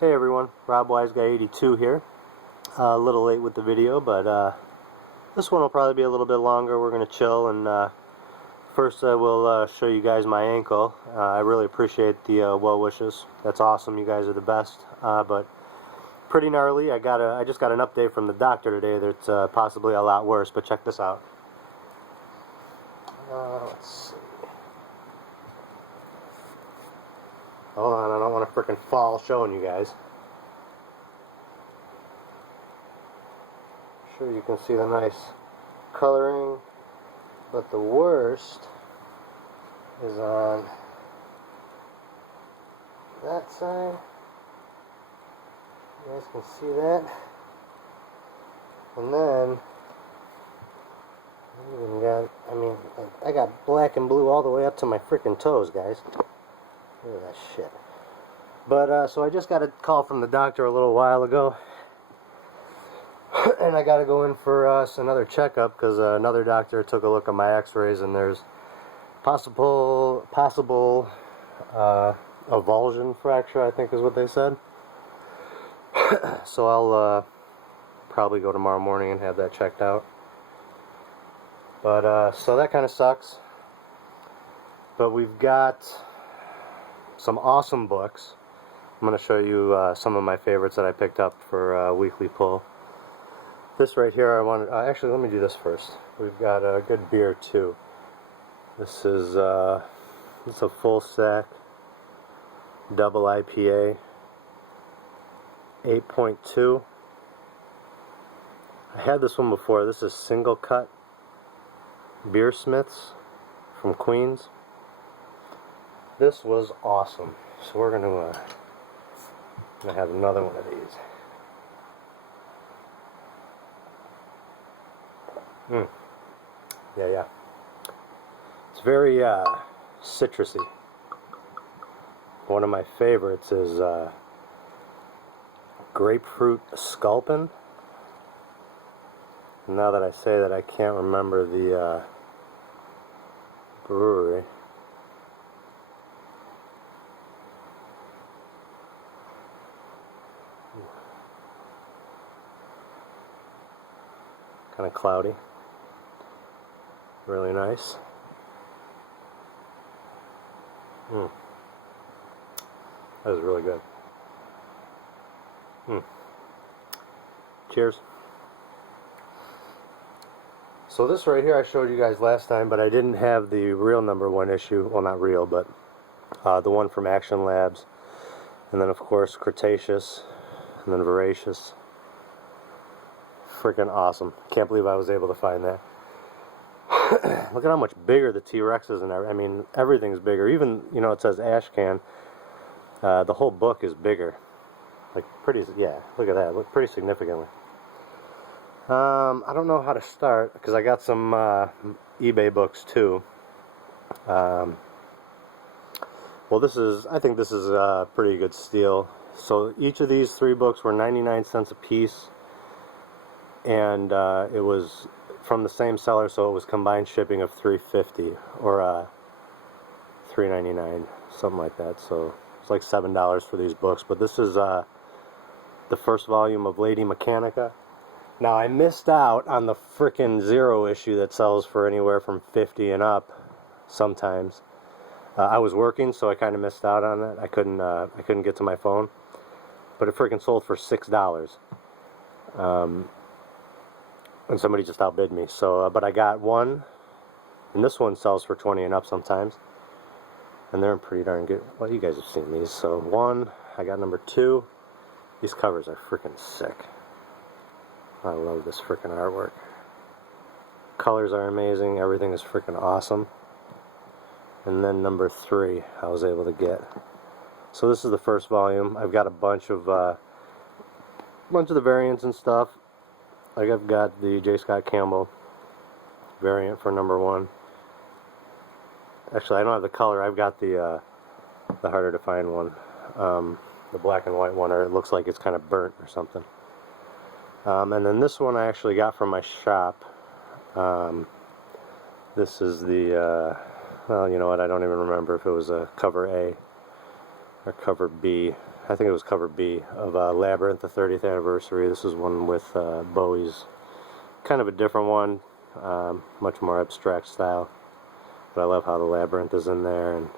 Hey everyone, Rob Wise Guy 82 here. A little late with the video, but this one will probably be a little bit longer. We're going to chill, and first I will show you guys my ankle. I really appreciate the well wishes. That's awesome, you guys are the best. But pretty gnarly. I just got an update from the doctor today that's possibly a lot worse, but check this out. Let's see. Hold on, I don't want to frickin' fall showing you guys. Sure you can see the nice coloring, but the worst is on that side. You guys can see that. And then I got black and blue all the way up to my frickin' toes, guys. Look at that shit. But, so I just got a call from the doctor a little while ago. And I got to go in for another checkup because another doctor took a look at my x-rays and there's possible avulsion fracture, I think is what they said. So I'll probably go tomorrow morning and have that checked out. But, so that kind of sucks. But we've got some awesome books. I'm going to show you some of my favorites that I picked up for weekly pull. This right here, I wanted. Actually, let me do this first. We've got a good beer too. This is a full stack double IPA, 8.2. I had this one before. This is Single Cut Beer Smiths from Queens. This was awesome. So we're gonna have another one of these. Yeah. It's very citrusy. One of my favorites is Grapefruit Sculpin. Now that I say that, I can't remember the brewery. Kind of cloudy. Really nice. That was really good. Cheers. So this right here I showed you guys last time, but I didn't have the real #1 issue. Well, not real, but the one from Action Labs. And then, of course, Cretaceous. And then Voracious. Freaking awesome. Can't believe I was able to find that. Look at how much bigger the T-Rex is, and I mean, everything's bigger. Even, you know, it says Ashcan. The whole book is bigger. Like, yeah, look at that. Look, pretty significantly. I don't know how to start, because I got some eBay books, too. Well, I think this is a pretty good steal. So each of these 3 books were 99 cents a piece. And it was from the same seller, so it was combined shipping of $3.50 or $3.99, something like that. So it's like $7 for these books. But this is the first volume of Lady Mechanica. Now, I missed out on the frickin' Zero issue that sells for anywhere from $50 and up sometimes. I was working, so I kind of missed out on it. I couldn't get to my phone, but it frickin' sold for $6. And somebody just outbid me. So, but I got one, and this one sells for 20 and up sometimes, and they're pretty darn good. Well, you guys have seen these. So one, I got #2. These covers are freaking sick. I love this freaking artwork. Colors are amazing. Everything is freaking awesome. And then #3, I was able to get. So this is the first volume. I've got a bunch of the variants and stuff. Like, I've got the J. Scott Campbell variant for #1. Actually, I don't have the color. I've got the harder to find one, the black and white one, or it looks like it's kind of burnt or something. And then this one I actually got from my shop. This is the well, you know what? I don't even remember if it was a cover A or cover B. I think it was cover B of Labyrinth, the 30th anniversary. This is one with Bowie's, kind of a different one, much more abstract style. But I love how the Labyrinth is in there, and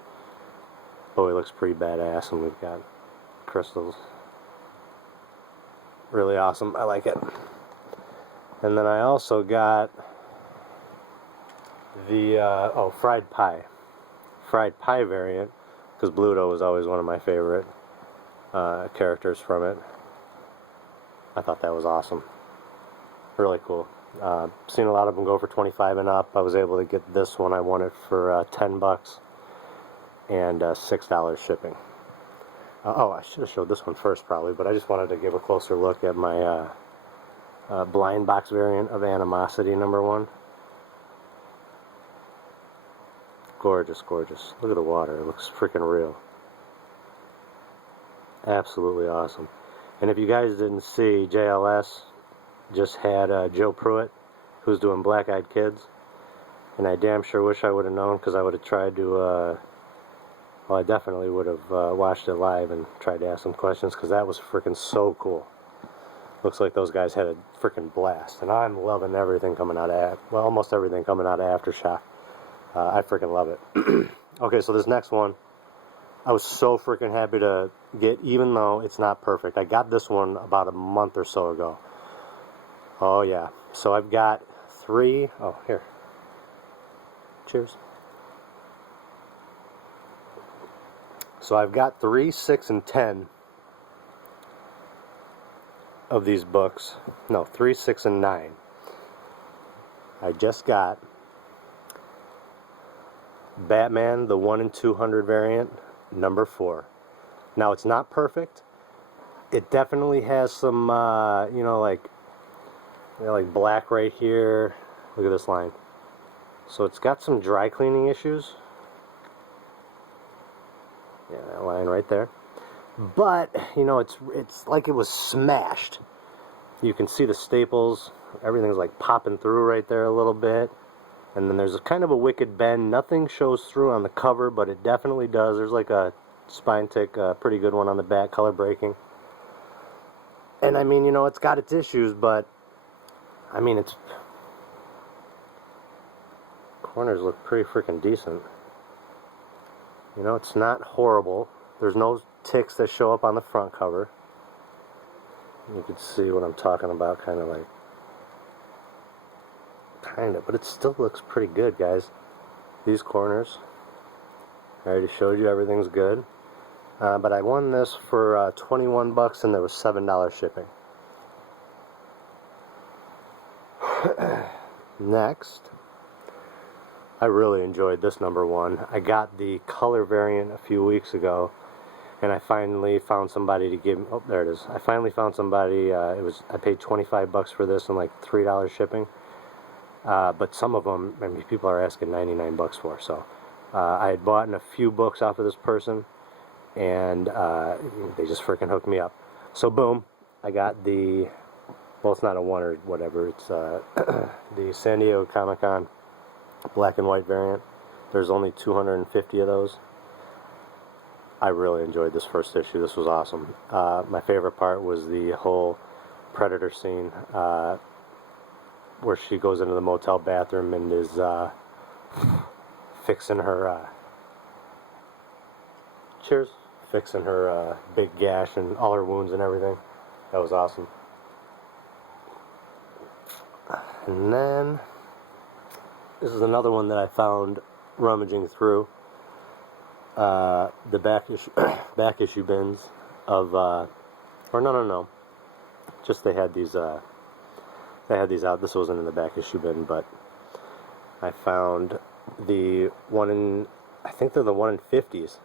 Bowie looks pretty badass, and we've got crystals. Really awesome. I like it. And then I also got the fried pie variant, because Bluto was always one of my favorite characters from it. I thought that was awesome. Really cool. Seen a lot of them go for 25 and up. I was able to get this one. I won it for 10 bucks and $6 shipping. Oh, I should have showed this one first probably, but I just wanted to give a closer look at my blind box variant of Animosity #1. Gorgeous, gorgeous. Look at the water. It looks freaking real. Absolutely awesome. And if you guys didn't see, JLS just had Joe Pruitt, who's doing Black Eyed Kids. And I damn sure wish I would have known, because I would have tried to, well, I definitely would have watched it live and tried to ask some questions, because that was freaking so cool. Looks like those guys had a freaking blast. And I'm loving everything coming out of, well, almost everything coming out of Aftershock. I freaking love it. Okay, so this next one, I was so freaking happy to get, even though it's not perfect. I got this one about a month or so ago. Oh yeah. So I've got 3, oh here. Cheers. So I've got 3, 6, and 10 of these books. No, 3, 6, and 9. I just got Batman, the 1 in 200 variant, #4. Now it's not perfect. It definitely has some, you know, like black right here. Look at this line. So it's got some dry cleaning issues. Yeah, that line right there. But you know, it's like it was smashed. You can see the staples. Everything's like popping through right there a little bit. And then there's a kind of a wicked bend. Nothing shows through on the cover, but it definitely does. There's like a spine tick, pretty good one on the back, color breaking. And I mean, you know, it's got its issues, but I mean, it's corners look pretty freaking decent. You know, it's not horrible. There's no ticks that show up on the front cover. You can see what I'm talking about, kind of, but it still looks pretty good, guys. These corners, I already showed you everything's good. But I won this for 21 bucks, and there was $7 shipping. Next, I really enjoyed this #1. I got the color variant a few weeks ago, and I finally found somebody to give. Oh, there it is. I finally found somebody. I paid 25 bucks for this and like $3 shipping. But some of them, I mean, people are asking 99 bucks for. So I had bought a few books off of this person, and they just freaking hooked me up. So boom, I got the. Well, it's not a 1 or whatever. It's the San Diego Comic-Con black and white variant. There's only 250 of those. I really enjoyed this first issue. This was awesome. My favorite part was the whole Predator scene where she goes into the motel bathroom and is fixing her fixing her big gash and all her wounds and everything. That was awesome. And then this is another one that I found rummaging through the back issue bins of or no, just they had these out. This wasn't in the back issue bin, but I found the one in, I think they're the 1 in 50s,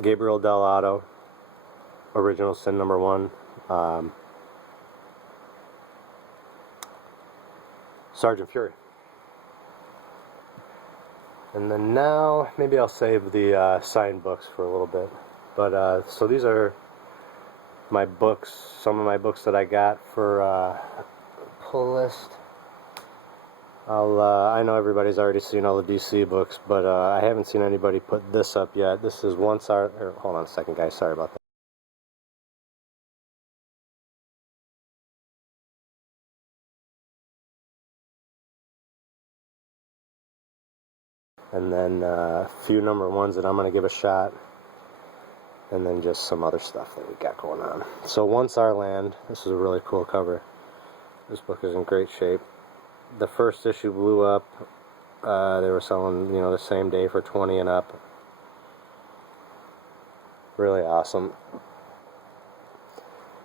Gabriel Del Otto, original Sin #1, Sergeant Fury. And then now, maybe I'll save the signed books for a little bit. But, so these are my books, some of my books that I got for pull list. I know everybody's already seen all the DC books, but I haven't seen anybody put this up yet. This is Once Our... hold on a second, guys. Sorry about that. And then a few number ones that I'm going to give a shot. And then just some other stuff that we got going on. So Once Our Land. This is a really cool cover. This book is in great shape. The first issue blew up. They were selling, the same day for 20 and up. Really awesome.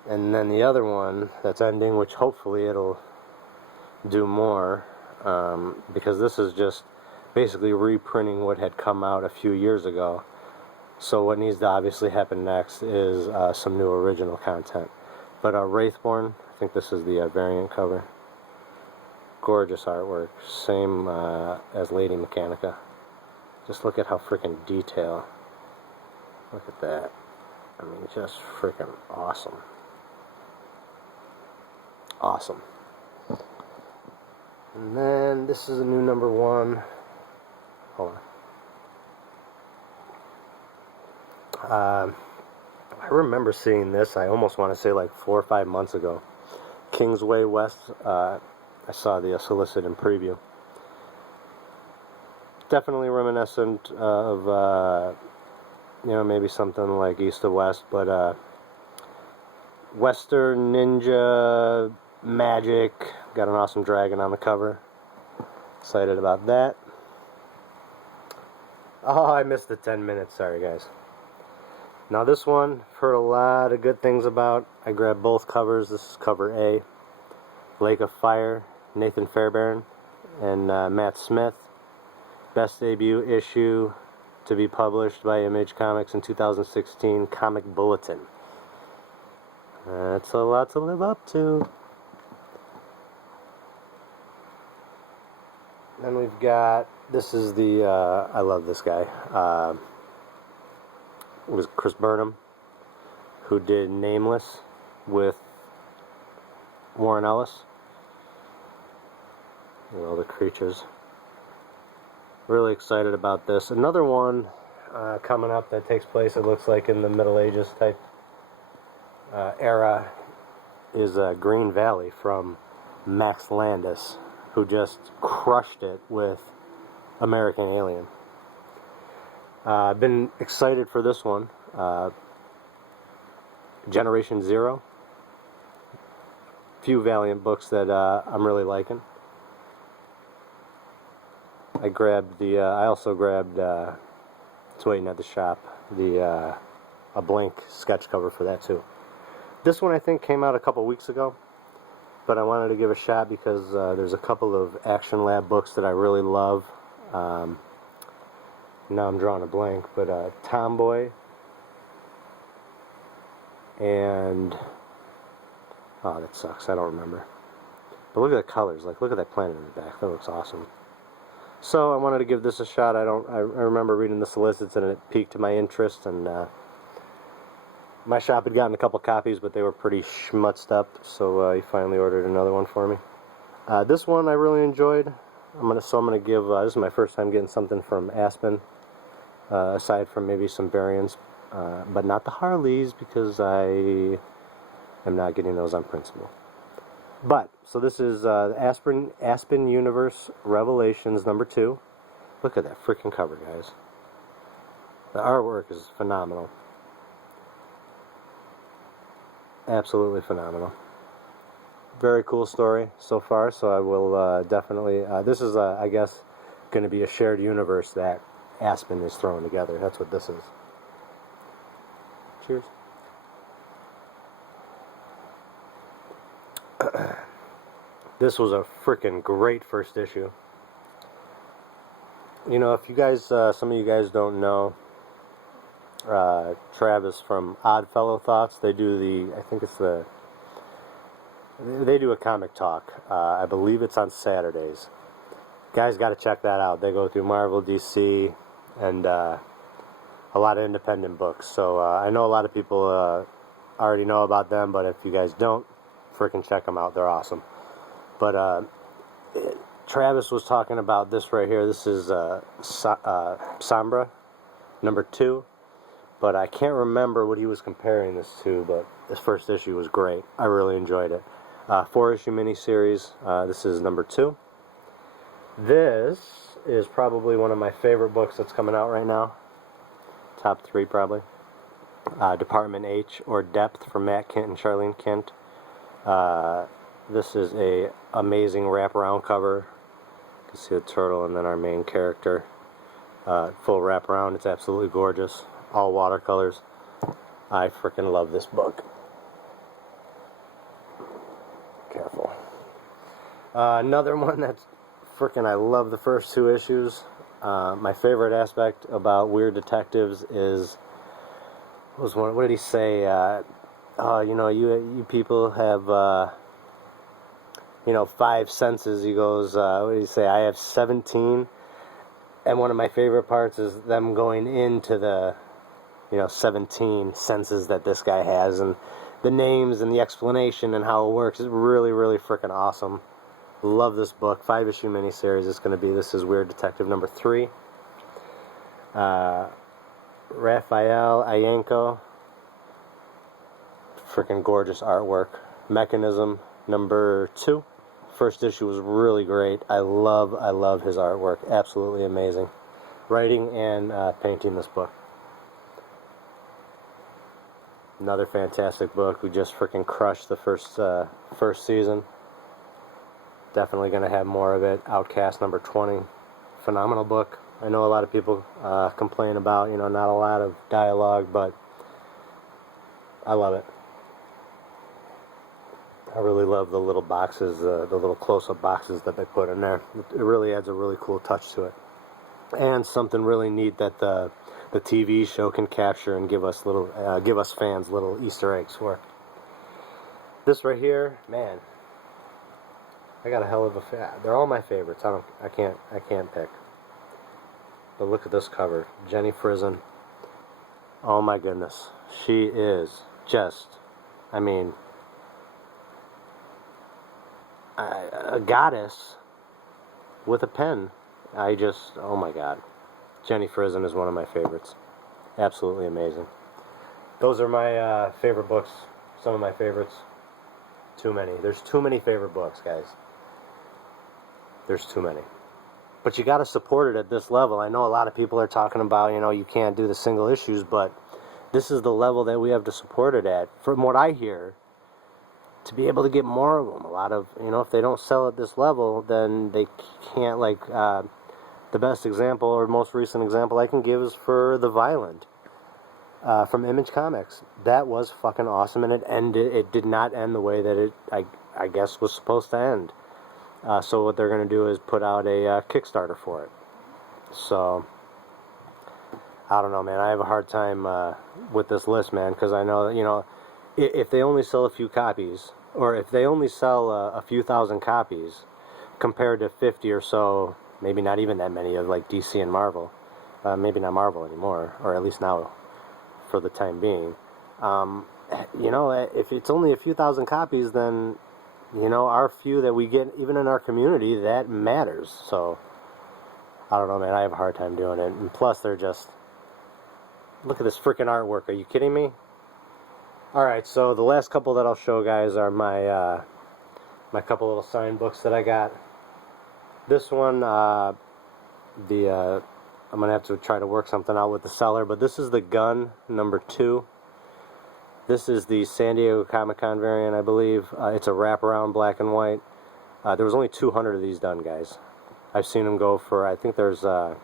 And then the other one that's ending, which hopefully it'll do more, because this is just basically reprinting what had come out a few years ago. So what needs to obviously happen next is some new original content. But Wraithborn, I think this is the variant cover. Gorgeous artwork, same as Lady Mechanica. Just look at how freaking detail. Look at that. I mean, just freaking awesome. Awesome. And then this is a new number one. Hold on. I remember seeing this, I almost want to say like 4 or 5 months ago. Kingsway West, I saw the solicit and preview. Definitely reminiscent of, maybe something like East to West, but Western Ninja Magic. Got an awesome dragon on the cover. Excited about that. Oh, I missed the 10 minutes. Sorry, guys. Now this one, I've heard a lot of good things about. I grabbed both covers. This is cover A. Lake of Fire, Nathan Fairbairn and Matt Smith. Best debut issue to be published by Image Comics in 2016, Comic Bulletin. That's a lot to live up to. Then we've got, this is the, I love this guy. It was Chris Burnham, who did Nameless with Warren Ellis. The creatures. Really excited about this. Another one coming up that takes place, it looks like, in the Middle Ages type era is Green Valley from Max Landis, who just crushed it with American Alien. I've been excited for this one. Generation Zero. Few Valiant books that I'm really liking. I also grabbed, it's waiting at the shop, a blank sketch cover for that too. This one I think came out a couple weeks ago, but I wanted to give a shot because there's a couple of Action Lab books that I really love. Now I'm drawing a blank, but Tomboy and, oh, that sucks, I don't remember. But look at the colors, like look at that planet in the back, that looks awesome. So I wanted to give this a shot. I remember reading the solicits and it piqued my interest, and my shop had gotten a couple copies, but they were pretty schmutzed up, so he finally ordered another one for me. This one I really enjoyed. I'm gonna give, this is my first time getting something from Aspen, aside from maybe some variants, but not the Harleys, because I am not getting those on principle. But, so this is Aspen Universe Revelations number 2. Look at that freaking cover, guys. The artwork is phenomenal. Absolutely phenomenal. Very cool story so far, so I will definitely, this is, I guess, going to be a shared universe that Aspen is throwing together. That's what this is. Cheers. This was a freaking great first issue. If you guys, some of you guys don't know, Travis from Oddfellow Thoughts, they do I think it's they do a comic talk. I believe it's on Saturdays. Guys got to check that out. They go through Marvel, DC, and a lot of independent books. So I know a lot of people already know about them, but if you guys don't, freaking check them out. They're awesome. But Travis was talking about this right here. This is Sombra number 2, but I can't remember what he was comparing this to, but this first issue was great. I really enjoyed it. 4-issue miniseries. This is number 2. This is probably one of my favorite books that's coming out right now. Top 3 probably. Department H, or Depth, from Matt Kent and Charlene Kent. This is a amazing wraparound cover. You can see the turtle and then our main character. Full wraparound. It's absolutely gorgeous. All watercolors. I freaking love this book. Careful. Another one that's freaking, I love the first 2 issues. My favorite aspect about Weird Detectives is, what did he say? You know, you people have, you know, 5 senses. He goes, what did he say? I have 17. And one of my favorite parts is them going into the, you know, 17 senses that this guy has, and the names and the explanation and how it works is really, really freaking awesome. Love this book. 5-issue miniseries it's going to be. This is Weird Detective number 3. Raphael Ianco. Freaking gorgeous artwork. Mechanism number 2. First issue was really great. I love his artwork. Absolutely amazing. Writing and painting this book. Another fantastic book. We just freaking crushed the first season. Definitely going to have more of it. Outcast number 20. Phenomenal book. I know a lot of people complain about, you know, not a lot of dialogue, but I love it. I really love the little boxes, the little close-up boxes that they put in there. It really adds a really cool touch to it. And something really neat that the TV show can capture and give us fans little Easter eggs for. This right here, man, I got a hell of a they're all my favorites. I can't pick. But look at this cover, Jenny Frison. Oh my goodness, she is just, I mean, a goddess with a pen. Oh my god. Jenny Frison is one of my favorites. Absolutely amazing. Those are my favorite books. Some of my favorites. Too many. There's too many favorite books, guys. There's too many. But you got to support it at this level. I know a lot of people are talking about, you know, you can't do the single issues, but this is the level that we have to support it at. From what I hear, to be able to get more of them, a lot of, you know, if they don't sell at this level, then they can't, like, the best example or most recent example I can give is for The Violent from Image Comics. That was fucking awesome, and it did not end the way that it, I guess, was supposed to end. So what they're going to do is put out a Kickstarter for it. So, I don't know, man. I have a hard time with this list, man, because I know that, you know, if they only sell a few copies, or if they only sell a few thousand copies, compared to 50 or so, maybe not even that many of like DC and Marvel, maybe not Marvel anymore, or at least now for the time being, you know, if it's only a few thousand copies, then, you know, our few that we get, even in our community, that matters. So, I don't know, man, I have a hard time doing it. And plus, they're just, look at this freaking artwork. Are you kidding me? Alright, so the last couple that I'll show, guys, are my my couple little signed books that I got. This one, I'm going to have to try to work something out with the seller, but this is the Gun number 2. This is the San Diego Comic-Con variant, I believe. It's a wraparound black and white. There was only 200 of these done, guys. I've seen them go for, I think there's a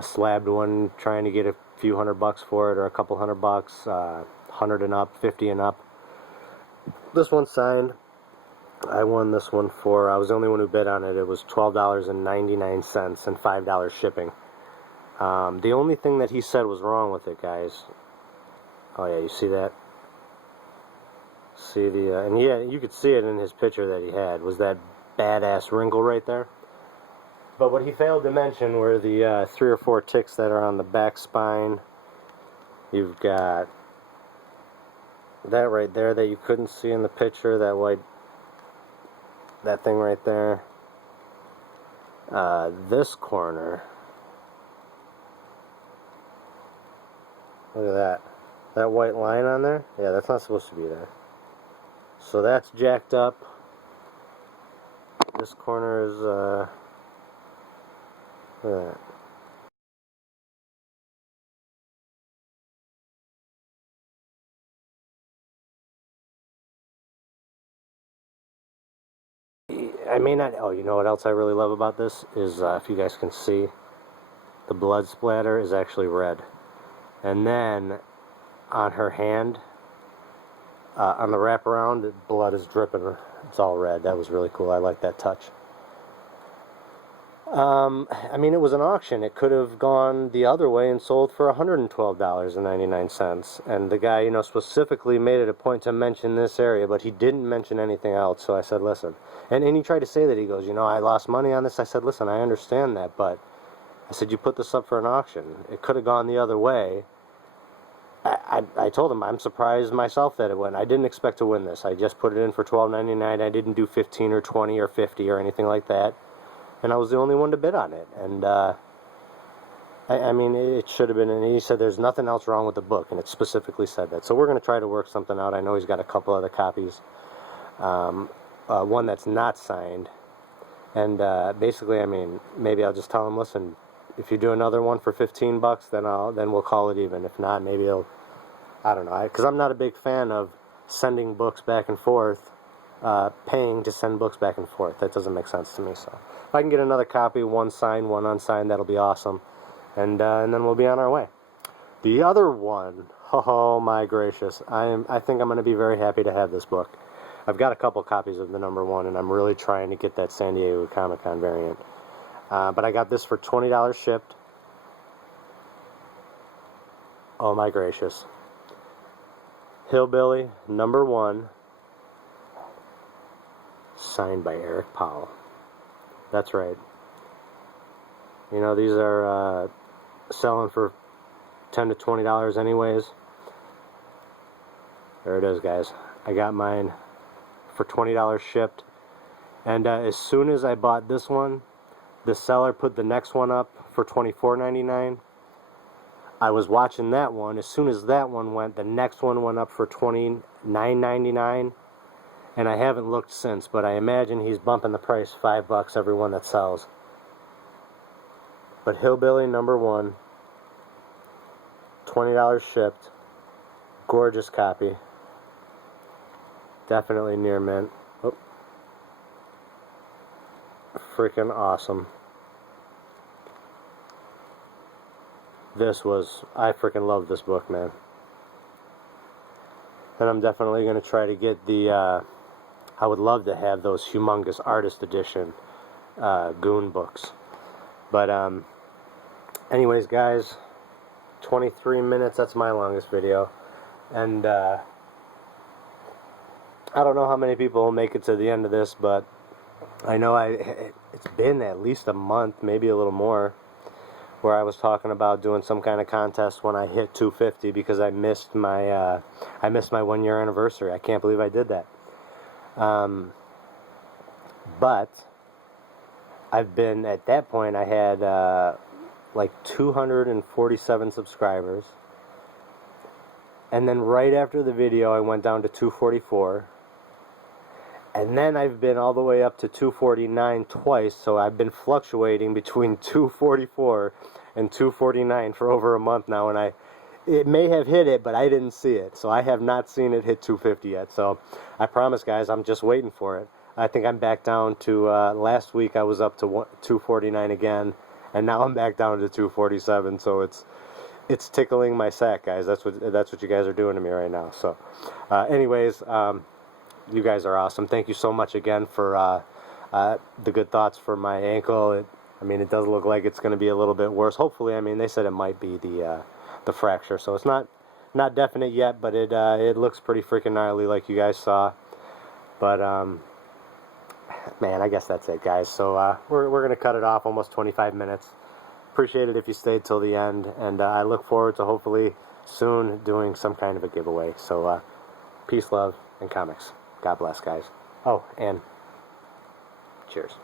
slabbed one trying to get a few $100 for it, or a couple $100, 100 and up, 50 and up. This one's signed. I won this one for, I was the only one who bid on it. It was $12.99 and $5 shipping. The only thing that he said was wrong with it, guys. Oh yeah, you see that? See the, and yeah, you could see it in his picture that he had, was that badass wrinkle right there. But what he failed to mention were the 3 or 4 ticks that are on the back spine. You've got that right there that you couldn't see in the picture, that white, that thing right there. This corner, look at that. That white line on there? Yeah, that's not supposed to be there. So that's jacked up. This corner is, look at that. I may not, oh, you know what else I really love about this is, if you guys can see, the blood splatter is actually red. And then, on her hand, on the wraparound, the blood is dripping. It's all red. That was really cool. I like that touch. I mean, it was an auction. It could have gone the other way and sold for $112.99. And the guy, you know, specifically made it a point to mention this area, but he didn't mention anything else. So I said, listen. And he tried to say that. He goes, you know, I lost money on this. I said, listen, I understand that, but I said, you put this up for an auction. It could have gone the other way. I told him I'm surprised myself that it went. I didn't expect to win this. I just put it in for $12.99. I didn't do 15 or 20 or 50 or anything like that. And I was the only one to bid on it. And I mean, it should have been. And he said there's nothing else wrong with the book, and it specifically said that. So we're going to try to work something out. I know he's got a couple other copies. One that's not signed. And basically, I mean, maybe I'll just tell him, listen, if you do another one for $15, then we'll call it even. If not, maybe he'll, I don't know, because I'm not a big fan of sending books back and forth, paying to send books back and forth. That doesn't make sense to me. So if I can get another copy, one signed, one unsigned, that'll be awesome, and then we'll be on our way. The other one, oh my gracious, I think I'm going to be very happy to have this book. I've got a couple copies of the #1, and I'm really trying to get that San Diego Comic-Con variant. But I got this for $20 shipped. Oh my gracious. Hillbilly #1, signed by Eric Powell. That's right. You know, these are selling for $10 to $20 anyways. There it is, guys. I got mine for $20 shipped. And as soon as I bought this one, the seller put the next one up for $24.99. I was watching that one. As soon as that one went, the next one went up for $29.99. And I haven't looked since, but I imagine he's bumping the price $5 every one that sells. But Hillbilly #1, $20 shipped. Gorgeous copy. Definitely near mint. Oh. Freaking awesome. I freaking love this book, man. And I'm definitely going to try to get I would love to have those humongous artist edition Goon books. But anyways, guys, 23 minutes, that's my longest video. And I don't know how many people will make it to the end of this, but I know it's been at least a month, maybe a little more, where I was talking about doing some kind of contest when I hit 250 because I missed my 1-year anniversary. I can't believe I did that. But I've been, at that point, I had like 247 subscribers. And then right after the video, I went down to 244. And then I've been all the way up to 249 twice, so I've been fluctuating between 244 and 249 for over a month now, and it may have hit it, but I didn't see it, so I have not seen it hit 250 yet. So I promise, guys, I'm just waiting for it. I think I'm back down to, last week I was up to 249 again, and now I'm back down to 247, so it's tickling my sack, guys. That's what you guys are doing to me right now. So anyways, you guys are awesome. Thank you so much again for the good thoughts for my ankle. I mean, it does look like it's going to be a little bit worse. Hopefully, I mean, they said it might be the fracture, so it's not definite yet, but it looks pretty freaking gnarly, like you guys saw. But man, I guess that's it, guys. So we're going to cut it off, almost 25 minutes. Appreciate it if you stayed till the end, and I look forward to hopefully soon doing some kind of a giveaway. So peace, love, and comics. God bless, guys. Oh, and cheers.